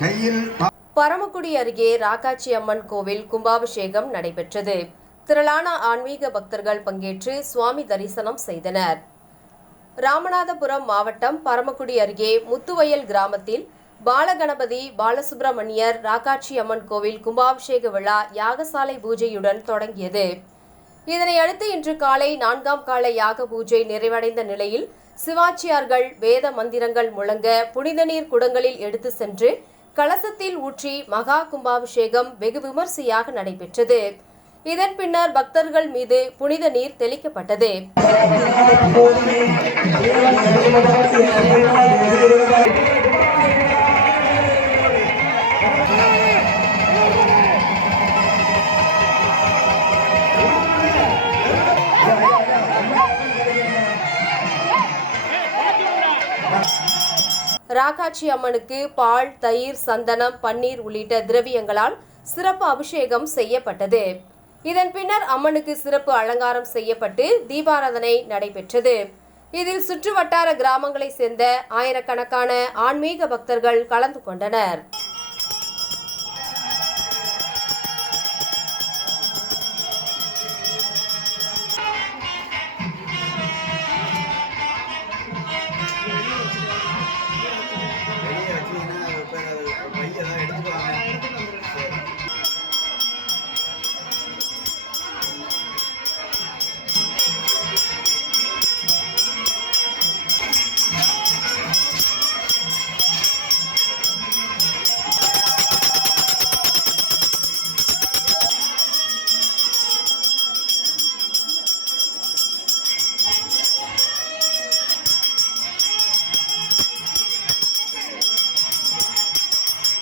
கையில் பரமக்குடி அருகே ராக்காச்சி அம்மன் கோவில் கும்பாபிஷேகம் நடைபெற்றது. திரளான ஆன்மீக பக்தர்கள் பங்கேற்று சுவாமி தரிசனம் செய்தனர். ராமநாதபுரம் மாவட்டம் பரமக்குடி அருகே முத்துவயல் கிராமத்தில் பாலகணபதி பாலசுப்பிரமணியர் ராக்காட்சி அம்மன் கோவில் கும்பாபிஷேக விழா யாகசாலை பூஜையுடன் தொடங்கியது. இதனையடுத்து இன்று காலை நான்காம் கால யாக பூஜை நிறைவடைந்த நிலையில் சிவாச்சியார்கள் வேத மந்திரங்கள் முழங்க புனித நீர் குடங்களில் எடுத்து சென்று கலசத்தில் ஊற்றி மகா கும்பாபிஷேகம் வெகு விமர்சையாக நடைபெற்றது. இதன் பின்னர் பக்தர்கள் மீது புனித நீர் தெளிக்கப்பட்டது. ராகாட்சி அம்மனுக்கு பால் தயிர் சந்தனம் பன்னீர் உள்ளிட்ட திரவியங்களால் சிறப்பு அபிஷேகம் செய்யப்பட்டது. இதன் பின்னர் அம்மனுக்கு சிறப்பு அலங்காரம் செய்யப்பட்டு தீபாராதனை நடைபெற்றது. இதில் சுற்றுவட்டார கிராமங்களைச் சேர்ந்த ஆயிரக்கணக்கான ஆன்மீக பக்தர்கள் கலந்து கொண்டனர்.